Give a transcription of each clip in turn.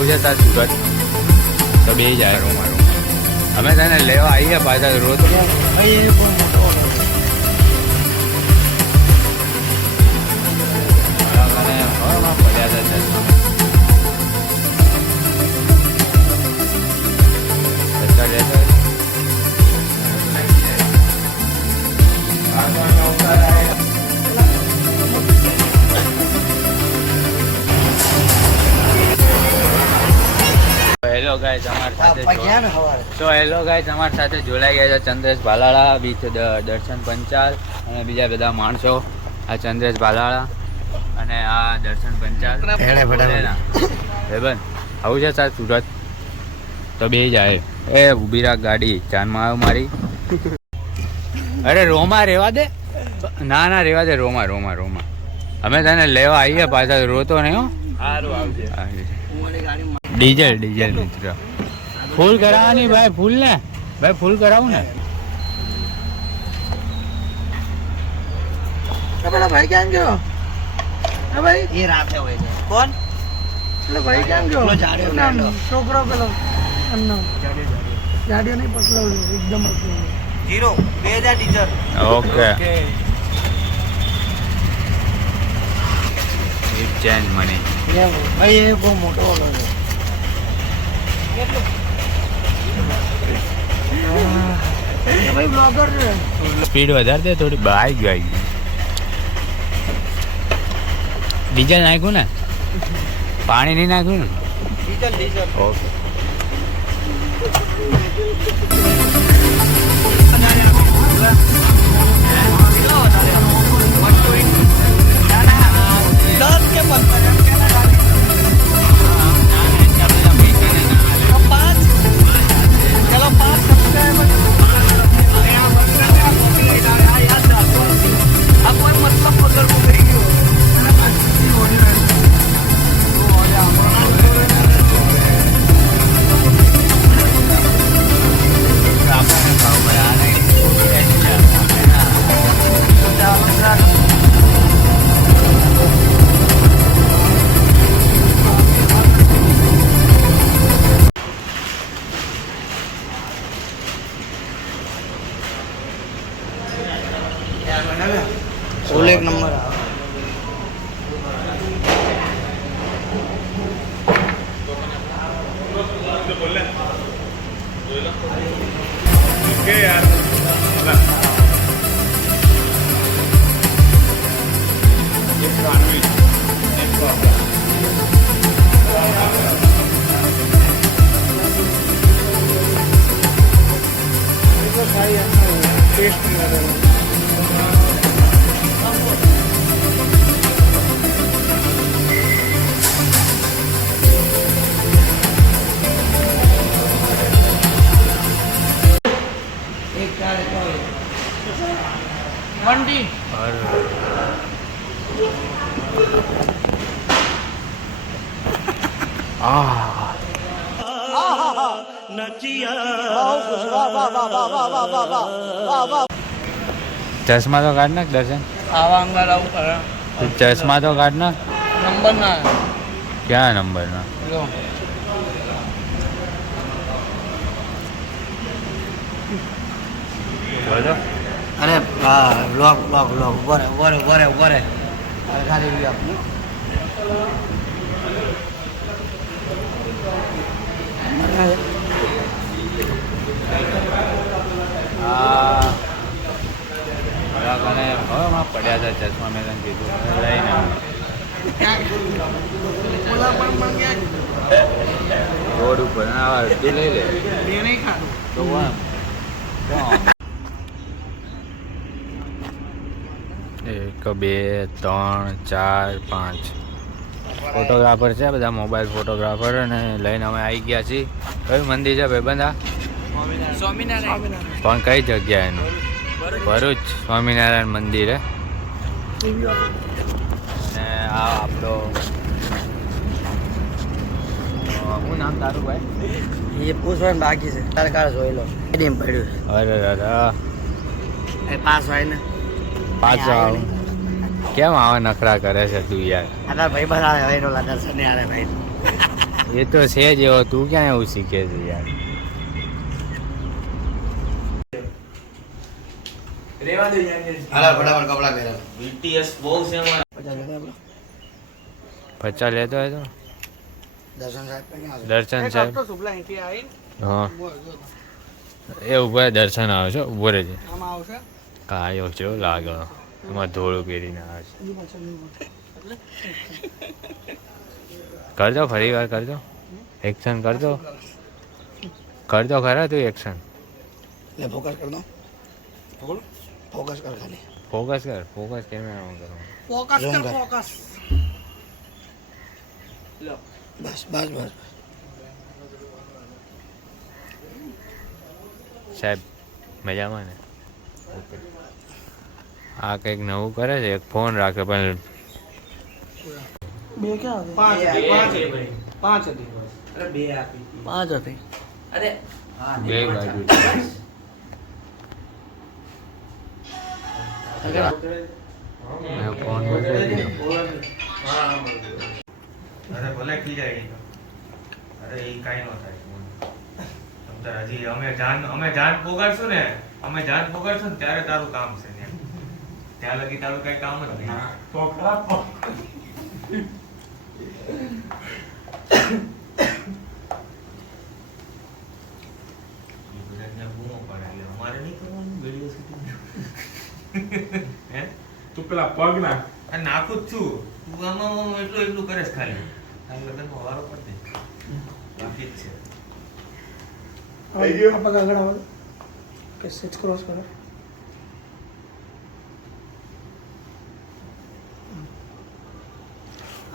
આવું છે તાર સુરત તો બે જાય મારું અમે તને લેવા આવીએ પાછા રોજ હેલો ગાઈસ અમારી સાથે અમારી સાથે જોડાઈ ગયા છે ચંદ્રેશ ભાલાળા વિથ દર્શન પંચાલ અને બીજા બધા માણસો. આ ચંદ્રેશ ભાલાળા અને આ દર્શન પંચાલ ભાઈબંધ આવું છે સાહેબ સુરત તો બે જાય એ ઊભી રાખ ગાડી ચાનમાં આવ્યો મારી. અરે રોમા રેવા દે ના ના રેવા દે રોમા રોમા રોમા અમે તને લેવા આવીએ પાછા રોતો નહીં હો. ડીઝલ ડીઝલ મિત્ર ફૂલ કરાવવાની ભાઈ ફૂલ ને ભાઈ ફૂલ કરાવું ને ભાઈ કેમ ગયો ભાઈ એ રાતે હોય છે કોણ એટલે ભાઈ કેમ ગયો છોકરો પેલો ગાડીઓ નહીં પકડાવ એકદમ 0 2000 ટીચર ઓકે ચેન્જ મની ભાઈ એ બહુ મોટો ઓલો છે ભાઈ બ્લોગર છે સ્પીડ વધારે દે થોડી બાઈક ગઈ ડીઝલ નાખ્યું ને પાણી નહીં નાખ્યું ને ડીઝલ ઓકે એક નંબર મંડી ચશ્મા તો કાઢ નાખ દર્શન આવા અંગાર આવું કરે ચશ્મા તો કાઢ નાખ નંબર ના ક્યાં નંબર ના અરે બ્લોક બ્લોક બ્લોક વરે વરે વરે વરે ખાલી વ્યૂ આપનું પડ્યા હતા ચશ્મા મેં તને કીધું લઈને રોડ ઉપર તું લઈ લે તો એક બે ત્રણ ચાર પાંચ ફોટોગ્રાફર છે બધા મોબાઈલ ફોટોગ્રાફર અને લઈને અમે આવી ગયા છીએ. કયું મંદિર છે ભાઈબંધ આ સ્વામિનારાયણ પણ કઈ જગ્યા એનું ભરૂચ સ્વામિનારાયણ મંદિર હે ને આ આપણો શું નામ તારું ભાઈ એ પૂછવાનું બાકી છે સરકાર જોઈ લો એમ પડ્યું અરે દાદા એ પાસ હોય ને પાછો આવ કેમ આવા નખરા કરે છે તું યાર આ તાર ભાઈ બધા હોય દર્શન ને આવે ભાઈ એ તો છે જ એવો, તું ક્યાં એવું શીખે છે યાર. હાલા ફટાફટ કપડા પહેરો. BTS બહુ છે અમારા. પચાસ લેતો હોય તો દર્શન સાહેબ ક્યાં છે? દર્શન સાહેબ તો સુબલા અહીંથી આવીને હા બોલ, જો. એ ઉભો રહે, દર્શન આવે છે ઉભો રહે છે. આમાં આવશે કાયો છે એવું લાગે, એમાં ધોળું પહેરીને આવે છે. હજુ પાછળ નહીં બોલ. એટલે કરજો ફરી વાર કરજો, એક્શન કરજો, કરજો ખરા તું એક્શન. લે ફોકસ કર દો. ફોકસ કર ખાલી. ફોકસ કર, ફોકસ કેમેરામાં કરો. ફોકસ ઝૂમ કર કર. ફોકસ. બસ બસ બસ. સાહેબ મજામાં ને? ઓકે. આ કંઈક નવું કરે છે, એક ફોન રાખે પણ બે ક્યાં હતી? પાંચ હતી ભાઈ. પાંચ હતી. અરે બે આપી. પાંચ હતી. અરે હા બે બાજુ ફોન મૂકી દીધો. અરે ભલે ખીજાય નહીં. અરે એ કાંઈ ન થાય. તમતાર હજી અમે જાન પોગાડશું ને, ત્યારે તારું કામ છે ને. ત્યાં લગી તારું કઈ કામ જ નહીં. એ બધાને બૂમો પાડે એટલે અમારે નહીં કરવાનું વિડીયો શૂટિંગ. હે તું પેલા પગ ના આ નાખું જ છું. તું આમાં એટલું કરે છે ખાલી. આ લગ્નમાં વારો પડશે. બાકી જ છે. આ પગ આગળ આવો કે સ્વિચ ક્રોસ કરો.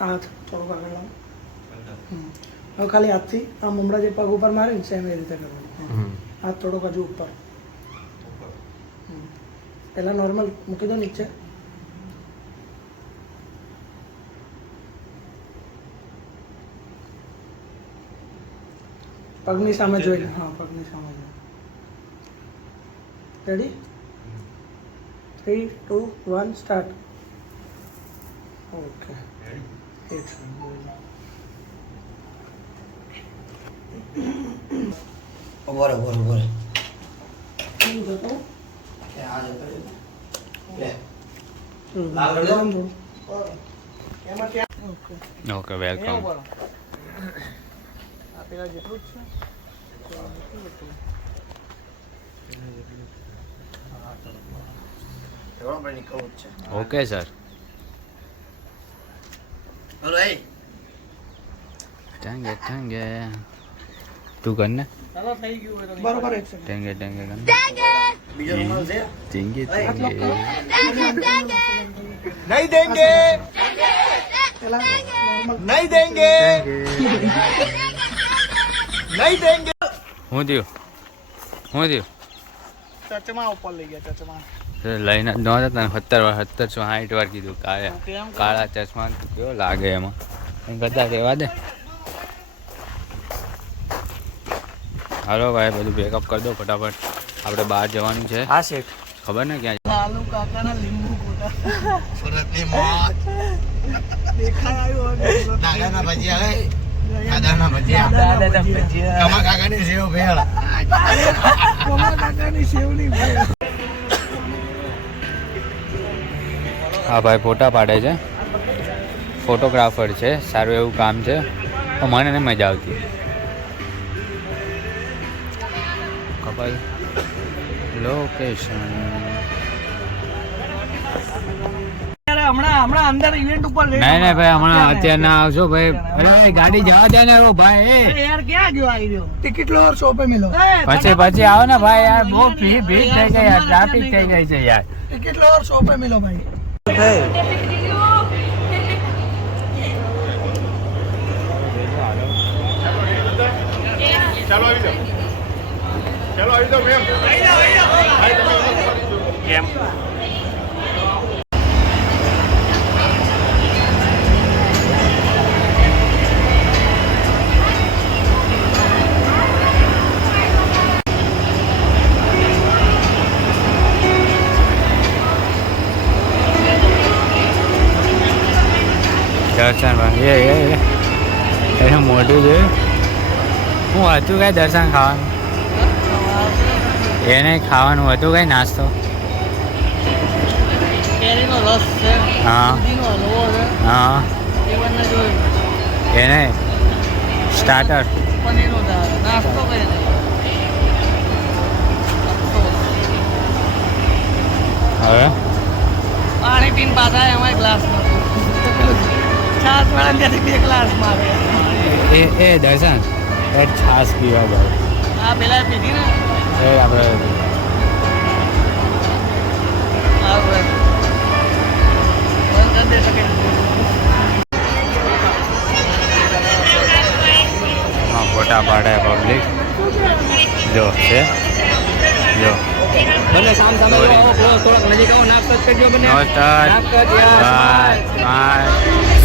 હાથ થોડુંક આગળ લાવો. હવે ખાલી હાથથી આમ હમણાં જે પગ ઉપર મારે ને સેમ એ રીતે કરવાનું. હાથ થોડોક હજુ ઉપર. પહેલાં નોર્મલ મૂકી દો નીચે. પગની સામે જોઈ. હા, પગની સામે જોઈ. રેડી? 3, 2, 1 સ્ટાર્ટ. ઓકે. ઉભો રહે, ઉભો રહે, ઉભો રહે. શું થતું? એ આ જતો રહ્યો. લે. આગળ એમાં ક્યાં? ઓકે. Okay welcome. આ પેલા જેટલું જ છે. એવડો આપણે નીકળવું જ છે. Okay sir. હલો એ ટેંગે ટેંગે તું કર ને. ચાલો થઈ ગયું હોય તો બરોબર. એક સેકન્ડ. ટેંગે ટેંગે કર ને. બીજો રૂમાલ છે? ટેંગે ટેંગે નહીં દેંગે. પેલા નોર્મલ નહીં દેંગે. નહીં દેંગે. હું થયું ચચમા ઉપર લઈ ગયા. ચચમા લઈને જ નહોતા તને 1760 વાર કીધું કાળા ચશ્મા કેવો લાગે એમાં એમ કરતા રહેવા દે. હાલો ભાઈ બધું પેકઅપ કરી દો ફટાફટ, આપણે બહાર જવાનું છે. હા શેઠ. ખબર ને ક્યાં લાલુ કાકાના લીંબુ ગોટા સુરતની મોજ. દેખાય આવ્યું હવે. દાદાના ભજીયા હે. દાદાના ભજીયા. દાદાના ભજીયા. કમા કાકાની સેવ ભેળ. કમા કાકાની સેવની ભાઈ. હા ભાઈ ફોટા પાડે છે, ફોટોગ્રાફર છે, સારું એવું કામ છે પણ મને નહીં મજા આવતી. કપલ લોકેશન હમણાં અંદર ઇવેન્ટ ઉપર લઈ નહીં ભાઈ હમણાં અત્યારે ના આવશો ભાઈ. અરે ગાડી જવા દે ને એવો ભાઈ. યાર ક્યાં ગયો આવી રહ્યો? ટિકિટ લો શો પે મિલો. પછી આવો ને ભાઈ યાર, બહુ ભીડ થઈ ગઈ યાર, ટ્રાફિક થઈ ગઈ છે યાર. ટિકિટ લો શો પે મિલો ભાઈ. ચાલો આવી જાઓ મેમ. કેમ દર્શન ભાઈ એ એનું મોઢું જોયું હું હતું કઈ દર્શન ખાવાનું એને ખાવાનું હતું કઈ નાસ્તો કેરીનો રસ છે, હા. દૂધીનો હલવો છે, હા એ બંને જોયું. એને સ્ટાર્ટર પનીરનો દાળ, નાસ્તો કરી દે. હવે પાણી પીને પાછા એમાં ગ્લાસ છાસ વાળા ત્યાંથી 2 ગ્લાસ મારે. એ દર્શન એ છાસ પીવા જાવ આ પેલા પીધી ને એ આપણે આ બંધ કરી દે શકે. ફોટા પાડે પબ્લિક જો છે જો બંને સામ સામે આવો, થોડાક નજીક આવો, નાક ટચ કરજો બંને. નો સ્ટાર્ટ નાક ટચ યાર. બાય